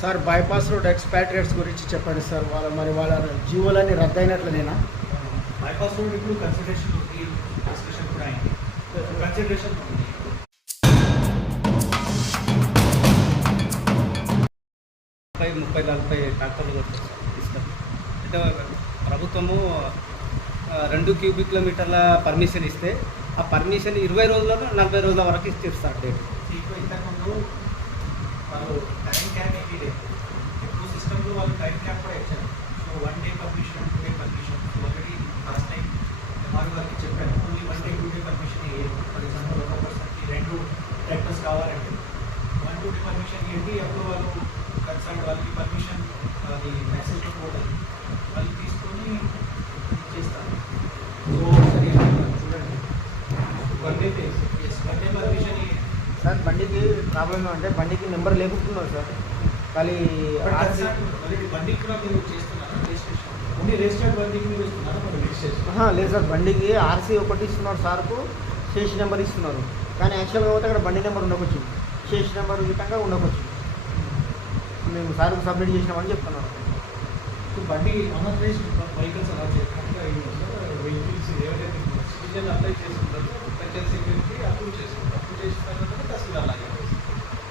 Sir bypass road ఎక్స్పాట్రియేట్స్ గురించి చెప్పండి sir. వాళ్ళ జీవోలన్నీ రద్దయినట్లనేనా? బైపాస్ రోడ్ ఇప్పుడు కన్సిడరేషన్ ఉంది, డిస్కషన్ కూడా అయింది. కన్సిడరేషన్ ఉంది. ముప్పై 40 ట్రాక్టర్లు ఇస్తాం. అయితే ప్రభుత్వము 2 క్యూబిక్ మీటర్ల పర్మిషన్ ఇస్తే ఆ పర్మిషన్ 20 రోజులను 40 రోజుల వరకు ఇస్తారు డేట్. ఇప్పుడు ఇంతకుముందు వాళ్ళు టైం క్యాప్ ఏమీ లేదు. ఇప్పుడు సిస్టంలో వాళ్ళు టైం క్యాప్ కూడా ఇచ్చారు. So 1 day permission, 2 day permission. Already last time MRO గారికి చెప్పాను, ఓన్లీ 1 డే 2 డే పర్మిషన్ ఇవ్వాలి. ఫర్ ఎగ్జాంపుల్ ఒక పర్సన్కి 2 ట్రాక్టర్స్ కావాలంటే 1 2 డే పర్మిషన్ ఇవ్వండి. అప్పుడు వాళ్ళు కన్సర్న్ వాళ్ళకి పర్మిషన్ అది మెసేజ్లో పోతుంది, వాళ్ళు తీసుకొని చేస్తారు. సో సరే చూడండి, 1 డే పర్మిషన్ సార్ బండికి ప్రాబ్లం అంటే బండికి నెంబర్ లేకుంటున్నారు సార్. కానీ బండికి కూడా మీరు చేస్తున్నారా రిజిస్ట్రేషన్? ఓన్లీ రిజిస్టర్డ్ బండికి మీరు ఇస్తున్నారా మరి రిజిస్ట్రేషన్? లేదు సార్, బండికి ఆర్సీ ఒకటి ఇస్తున్నారు సార్కు, శేష్ నెంబర్ ఇస్తున్నారు. కానీ యాక్చువల్గా పోతే అక్కడ బండి నెంబర్ ఉండకొచ్చు, శేష్ నెంబర్ విధంగా ఉండకొచ్చు. మేము సార్కు సబ్మిట్ చేసినామని చెప్తున్నాను. బండి అన్అథరైజ్డ్ వెహికల్స్ అలా చేయకుండా వెహికల్స్ ఎవరైతే సిటిజన్ అప్లై చేసుకుంటారో పంచాయత్ సెక్రటరీ అప్రూవ్ చేసుకుంటారు. అప్రూవ్ చేసిన తర్వాత తహసీల్దార్ అలాగే.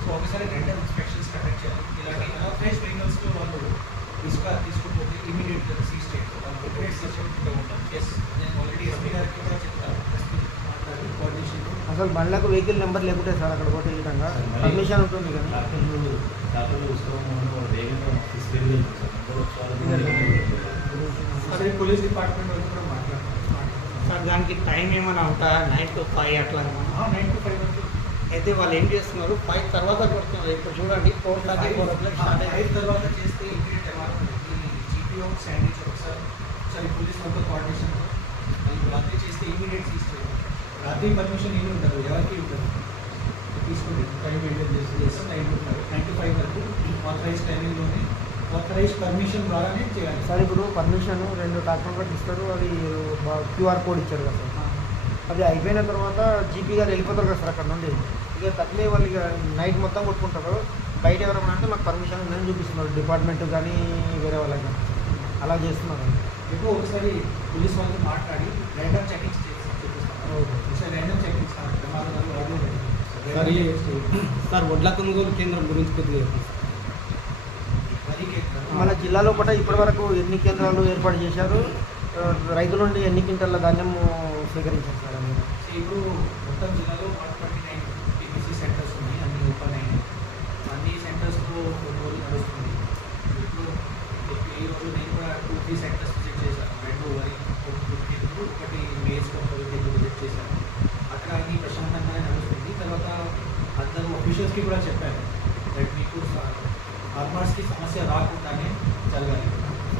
సో ఒకసారి రెండల్ ఇన్స్పెక్షన్స్ కండక్ట్ చేయాలి. ఇలాంటి అన్అథరైజ్డ్ వెహికల్స్లో వాళ్ళు తీసుకుంటుంది ఇమీడియట్ సీజ్ చేయాలి. వాళ్ళు ఇమీడియట్ సీజ్ చేసుకుంటూ ఉంటారు. ఎస్, నేను ఆల్రెడీ ఎస్పీ గారికి కూడా చెప్తాను. ఎస్పీ మాట్లాడి కోఆర్డినేషన్. అసలు బండ్లకు వెహికల్ నెంబర్ లేకుంటే సార్ అక్కడ పోతే ఈ విధంగా పర్మిషన్ ఉంటుంది కదా. అదే పోలీస్ డిపార్ట్మెంట్ వాళ్ళు కూడా మాట్లాడతారు సార్. దానికి టైం ఏమైనా ఉంటా? 9 to 5 అట్లా 9 to 5 వరకు. అయితే వాళ్ళు ఏం చేస్తున్నారు, 5 తర్వాత కొడుతున్నారు. ఇప్పుడు చూడండి 4:30 స్టార్ట్ అయ్యి 5 తర్వాత చేస్తే ఇమీడియట్ ఎంఆర్ఓ జీపీఓ శాండ్విచ్ ఒకసారి పోలీస్ వాళ్ళతో కోఆర్డినేషన్ రాత్రి చేస్తే ఇమీడియట్ సీజ్ చేయాలి. రాత్రి పర్మిషన్ ఏమి ఉండదు, ఎవరికి ఉండదు. తీసుకుంటే టైం మెయింటైన్ చేస్తే 9 to 5 వరకు ఆథరైజ్ టైమింగ్లోనే ఆథరైజ్ పర్మిషన్ ద్వారానే చేయాలి. సార్ ఇప్పుడు పర్మిషన్ 2 డాక్యుమెంట్ ఇస్తారు, అది క్యూఆర్ కోడ్ ఇచ్చారు కదా సార్. అది అయిపోయిన తర్వాత జీపీ గారు వెళ్ళిపోతారు కదా సార్ అక్కడ నుండి. ఇక తక్కువే వాళ్ళు ఇక నైట్ మొత్తం కొట్టుకుంటారు. బయట ఎవరైనా అంటే మాకు పర్మిషన్ ఉందని చూపిస్తున్నారు, డిపార్ట్మెంట్ కానీ వేరే వాళ్ళకి కానీ అలా చేస్తున్నారు. ఇప్పుడు ఒకసారి పోలీస్ వాళ్ళతో మాట్లాడి ర్యాండమ్ చెకింగ్స్ చూపిస్తాను. ఒకసారి ర్యాండమ్ చెకింగ్స్ సార్ వడ్ల కొనుగోలు కేంద్రం గురించి కొద్దిగా మన జిల్లాలో కూడా ఇప్పటివరకు ఎన్ని కేంద్రాలు ఏర్పాటు చేశారు, రైతుల నుండి ఎన్ని క్వింటాల ధాన్యం స్వీకరించారు సార్? అని ఇప్పుడు మొత్తం జిల్లాలో 129 పీపీసీ సెంటర్స్ ఉన్నాయి, అన్ని ఓపెన్ అయినాయి. అన్ని సెంటర్స్లో కొనుగోలు నడుస్తుంది. ఇప్పుడు ఈరోజు నేను కూడా 2-3 సెంటర్స్ విజిట్ చేశాను. 2 వరి ఒకటి మేజ్ విజిట్ చేశాను. అక్కడ అన్ని ప్రశాంతంగానే నడుస్తుంది. తర్వాత అందరూ ఆఫీషియల్స్కి కూడా చెప్పాను, దట్ మీకు ఫార్మర్స్కి సమస్య రాకుండానే జరగాలి.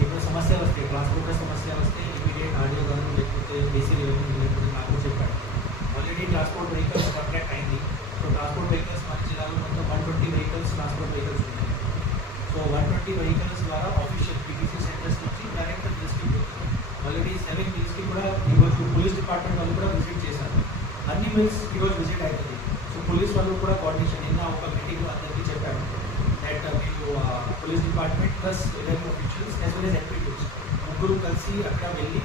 ఇప్పుడు సమస్య వస్తే, ట్రాన్స్పోర్టర్ సమస్య వస్తే ఇమీడియట్ ఆడియో గారు లేకపోతే డీసీ రెవెన్యూ లేకపోతే నాకు చెప్పాడు. ఆల్రెడీ ట్రాన్స్పోర్ట్ వెహికల్స్ కాంట్రాక్ట్ అయింది. సో ట్రాన్స్పోర్ట్ వెహికల్స్ మన జిల్లాలో మొత్తం 120 వెహికల్స్ ట్రాన్స్పోర్ట్ వెహికల్స్ ఉన్నాయి. సో 120 వెహికల్స్ ద్వారా ఆఫీషియల్ పీటీసీ సెంటర్స్ నుంచి డైరెక్ట్ మిల్స్కి ఆల్రెడీ 7 మిల్స్కి కూడా ఈరోజు పోలీస్ డిపార్ట్మెంట్ వాళ్ళు కూడా విజిట్ చేశారు. అన్ని మిల్స్ ఈరోజు విజిట్ అవుతుంది. సో పోలీస్ వాళ్ళు కూడా కోఆర్డినేషన్ నిన్న ఒక మీటింగ్లో అందరికీ చెప్పారు దట్ మీరు police department plus revenue officials as well as MPTs ముగ్గురు కలిసి అక్కడ వెళ్ళి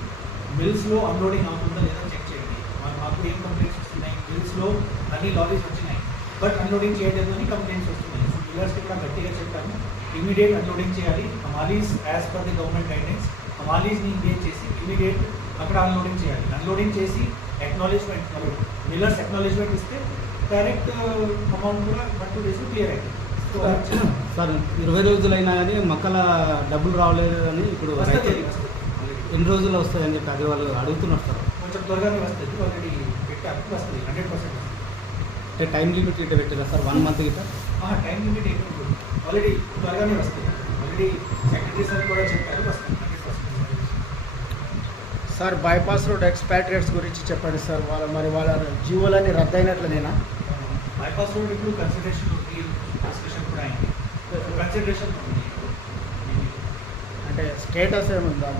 మిల్స్లో అన్లోడింగ్ అవుతుందా లేదా చెక్ చేయండి. మాకు ఏం కంప్లైంట్స్ వస్తున్నాయి, మిల్స్లో అన్ని లారీస్ వచ్చినాయి బట్ అన్లోడింగ్ చేయలేదు అని కంప్లైంట్స్ వస్తున్నాయి. సో మిల్లర్స్కి కూడా గట్టిగా చెప్పాను, ఇమీడియట్ అన్లోడింగ్ చేయాలి. Hamalis as per the government guidance హమాలీస్ని ఎంగేజ్ చేసి ఇమీడియట్ అక్కడ అన్లోడింగ్ చేయాలి. అన్లోడింగ్ చేసి అక్నాలెడ్జ్మెంట్ మిల్లర్స్ అక్నాలెడ్జ్మెంట్ ఇస్తే డైరెక్ట్ అమౌంట్ కూడా 1-2 డేస్లో క్లియర్ అయింది. సార్ 20 రోజులైనా కానీ మొక్కల డబ్బులు రావలేదు అని ఇప్పుడు ఎన్ని రోజులు వస్తాయని చెప్పి అది వాళ్ళు అడుగుతున్నారు సార్. కొంచెం త్వరగానే వస్తుంది, ఆల్రెడీ పెట్టారు, వస్తుంది 100%. అంటే టైం లిమిట్ ఇట్లా పెట్టారా సార్? 1 మంత్ గిట్ట టైం లిమిట్ ఏమి ఉంటుంది, ఆల్రెడీ త్వరగానే వస్తుంది. ఆల్రెడీ సెక్రటరీ సార్ కూడా చెప్పారు, వస్తుంది 100%. సార్ బైపాస్ రోడ్ ఎక్స్పాట్రియేట్స్ గురించి చెప్పండి సార్. వాళ్ళ జీవోలన్నీ రద్దయినట్లనేనా? బైపాస్ రోడ్ ఇప్పుడు కన్సిడరేషన్ ఉంది, డిస్కషన్ కూడా అయింది. కన్సిడరేషన్ ఉంది అంటే స్టేటస్ ఏముందా?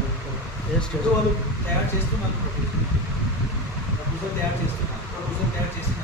ఏ స్టేట్ వాళ్ళు తయారు చేస్తున్నారు, ప్రపోజల్ తయారు చేస్తున్నారు. ప్రపోజల్ తయారు చేసిన